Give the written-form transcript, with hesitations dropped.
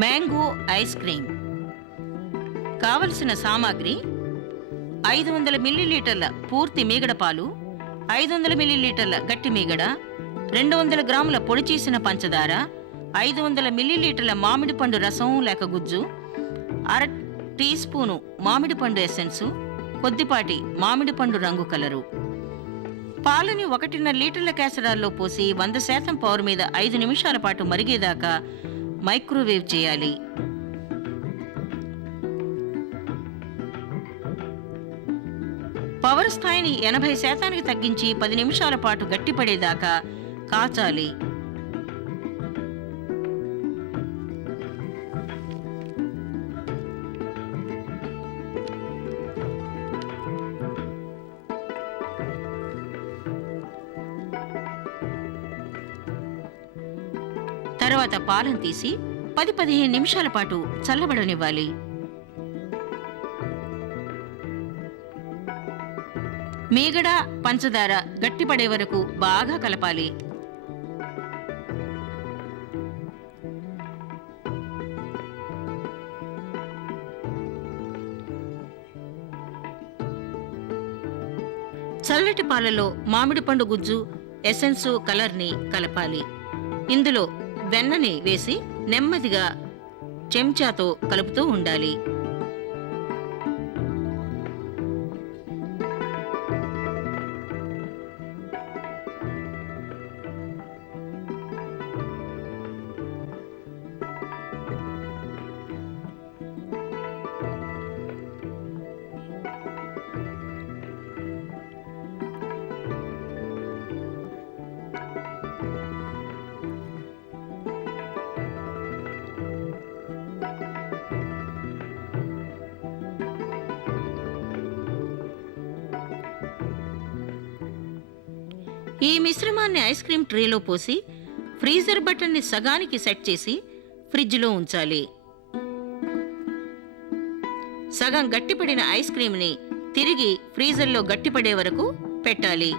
Mango ice cream. కావలసిన సామాగ్రి: 500 మిల్లీలీటర్ల పూర్తి మీగడ పాలు, 500 మిల్లీలీటర్ల గట్టి మీగడ, 200 గ్రాముల పొడి చేసిన పంచదార, 500 మిల్లీలీటర్ల మామిడి పండు రసం లేక గుజ్జు, అర టీ స్పూను మామిడి పండు ఎసెన్సు, కొద్దిపాటి మామిడి పండు రంగు కలరు. పాలని 1.5 లీటర్ల కేసరాల్లో పోసి 100% పవర్ మీద 5 నిమిషాల పాటు మరిగేదాకా మైక్రోవేవ్ చేయాలి. పవర్ స్థాయిని 80% తగ్గించి 10 నిమిషాల పాటు గట్టిపడేదాకా కాచాలి. తర్వాత పాలను తీసి 10-15 నిమిషాల పాటు చల్లబడనివ్వాలి. మీగడ, పంచదార గట్టిపడే వరకు బాగా కలపాలి. చల్లటి పాలలో మామిడి పండు గుజ్జు, ఎసెన్సు, కలర్ని కలపాలి. ఇందులో వెన్నని వేసి నెమ్మదిగా చెంచాతో కలుపుతూ ఉండాలి. ఈ మిశ్రమాన్ని ఐస్ క్రీమ్ ట్రేలో పోసి ఫ్రీజర్ బటన్ని సగానికి సెట్ చేసి ఫ్రిడ్జ్లో ఉంచాలి. సగం గట్టిపడిన ఐస్ క్రీమ్ని తిరిగి ఫ్రీజర్లో గట్టిపడే వరకు పెట్టాలి.